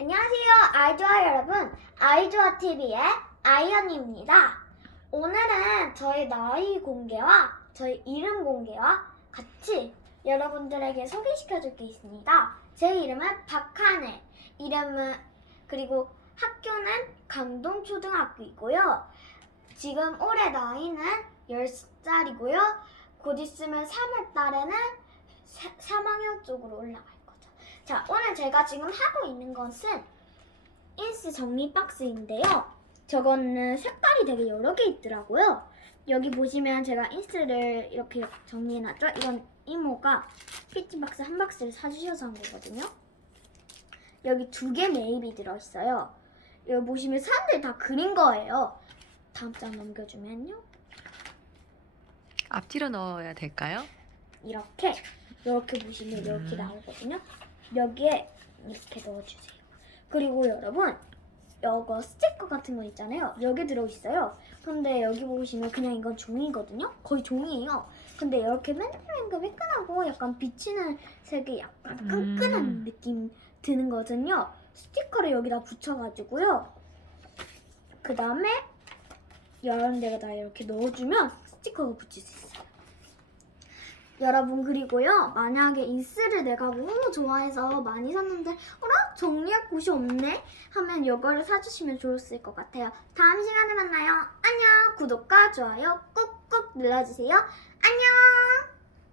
안녕하세요, 아이조아 여러분. 아이조아 TV의 아이언입니다. 오늘은 저희 나이 공개와 저희 이름 공개와 같이 여러분들에게 소개시켜 줄 게 있습니다. 제 이름은 박하늘. 이름은 그리고 학교는 강동초등학교이고요. 지금 올해 나이는 10살이고요. 곧 있으면 3월 달에는 3학년 쪽으로 거죠. 자, 오늘 제가 지금 하고 있는 것은 인스 정리 박스인데요. 저거는 색깔이 되게 여러 개 있더라고요. 여기 보시면 제가 인스를 이렇게 정리해놨죠. 이건 이모가 피치박스 한 박스를 사주셔서 한 거거든요. 여기 두 개 매입이 들어있어요. 여기 보시면 사람들이 다 그린 거예요. 다음 장 넘겨주면요. 앞뒤로 넣어야 될까요? 이렇게 이렇게 보시면 이렇게 음. 나오거든요. 여기에 이렇게 넣어주세요. 그리고 여러분 이거 스티커 같은 거 있잖아요. 여기 들어있어요. 근데 여기 보시면 그냥 이건 종이거든요. 거의 종이에요. 근데 이렇게 맨들맨들 매끈하고 약간 비치는 색이 약간 끈끈한 음. 느낌 드는 거거든요. 스티커를 여기다 붙여가지고요. 그 다음에 이런 데다 이렇게 넣어주면 스티커가 붙일 수 있어요. 여러분 그리고요 만약에 인스를 내가 너무 좋아해서 많이 샀는데 어라? 정리할 곳이 없네? 하면 이거를 사주시면 좋을 것 같아요. 다음 시간에 만나요. 안녕. 구독과 좋아요 꾹꾹 눌러주세요